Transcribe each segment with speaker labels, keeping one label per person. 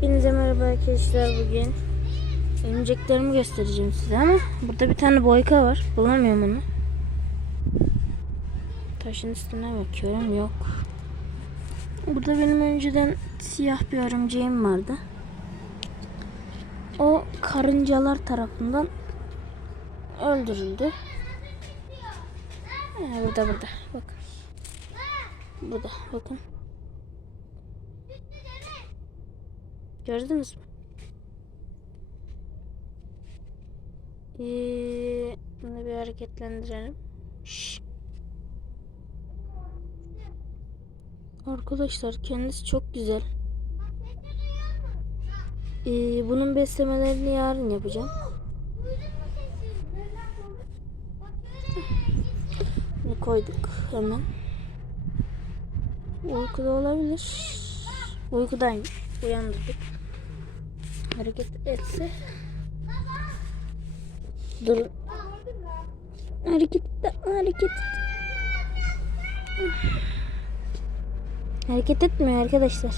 Speaker 1: Hepinize merhaba arkadaşlar bugün. Örümceklerimi göstereceğim size ama burada bir tane boyka var. Bulamıyorum onu. Taşın üstüne bakıyorum yok. Burada benim önceden siyah bir örümceğim vardı. O karıncalar tarafından öldürüldü. Ha, burada burada bakın. Burada bakın. Gördünüz mü? Ee, bunu bir hareketlendirelim. Şşş. Arkadaşlar kendisi çok güzel. Ee, bunun beslemelerini yarın yapacağım. Bunu koyduk hemen. Uykuda olabilir. Uykudaymış. Uyandırdık. Hareket etse. Dur. Hareket et. Hareket et. Hareket etmiyor arkadaşlar.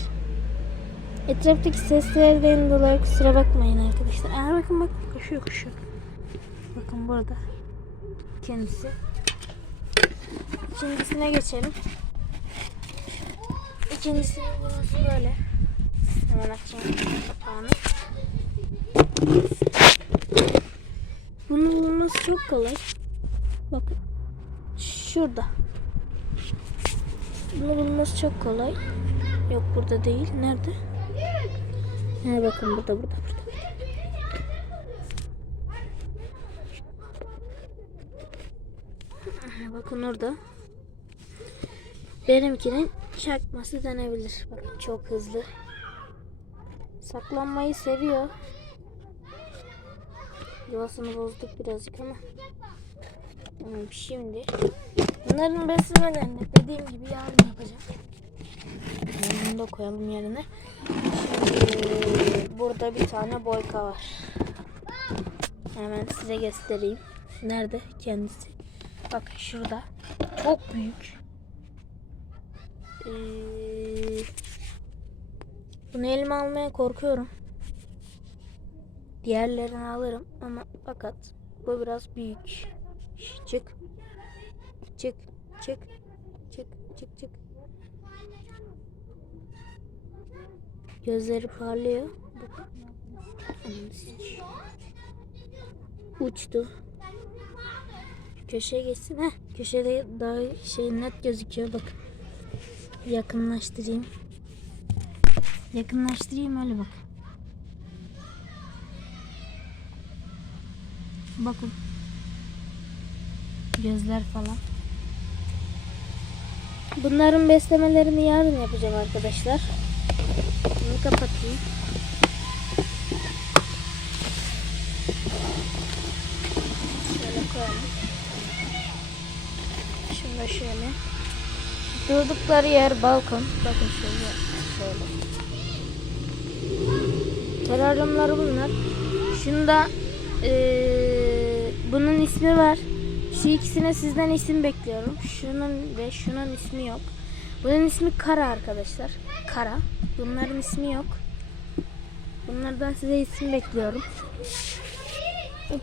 Speaker 1: Etraftaki seslerden dolayı kusura bakmayın arkadaşlar. Aa, bakın bak koşuyor koşuyor. Bakın burada. Kendisi. İkincisine geçelim. İkincisinin burası böyle. Hemen açayım kapağını. Bunu bulması çok kolay. Bakın. Şurada. Bunu bulması çok kolay. Yok burada değil. Nerede? Ha bakın burada burada burada. Bakın orada. Benimkinin çakması denebilir. Bakın çok hızlı. Saklanmayı seviyor. Yuvasını bozduk birazcık ama. Hmm, Şimdi bunların beslemelerini dediğim gibi yarın yapacağım. Bunu da koyalım yerine. Şimdi burada bir tane boyka var. Hemen size göstereyim. Nerede kendisi? Bakın şurada. Çok büyük. Ee, bunu elime almaya korkuyorum. Diğerlerini alırım ama fakat bu biraz büyük. Çık. Çık. Çık. Çık. Çık. Çık. Gözleri parlıyor. Uçtu. Köşeye geçsin. Heh, köşede daha şey net gözüküyor. Bakın. Yakınlaştırayım. Yakınlaştırayım öyle bak. Bakın. Gözler falan. Bunların beslemelerini yarın yapacağım arkadaşlar. Bunu kapatayım. Şöyle koyalım. Da şöyle. Durdukları yer balkon. Bakın şöyle. Şöyle. Teraryumları bunlar. Şunda eee, bunun ismi var. Şu ikisine sizden isim bekliyorum. Şunun ve şunun ismi yok. Bunun ismi Kara arkadaşlar. Kara. Bunların ismi yok. Bunlardan size isim bekliyorum.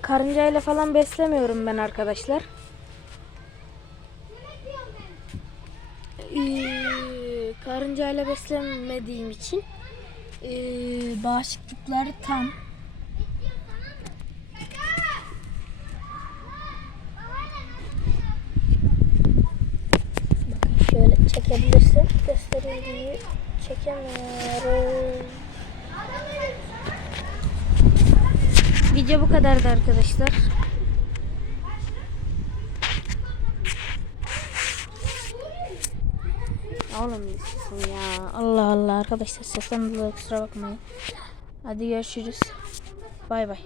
Speaker 1: Karıncayla falan beslemiyorum ben arkadaşlar. Ee, karıncayla beslemediğim için ee, bağışıklıkları tam. Bakın şöyle çekebilirsin. Göstereyim çekemiyorum. Video bu kadardı arkadaşlar. Oğlum ya. Allah Allah arkadaşlar sesten dolayı kusura bakmayın. Hadi görüşürüz. Bay bay.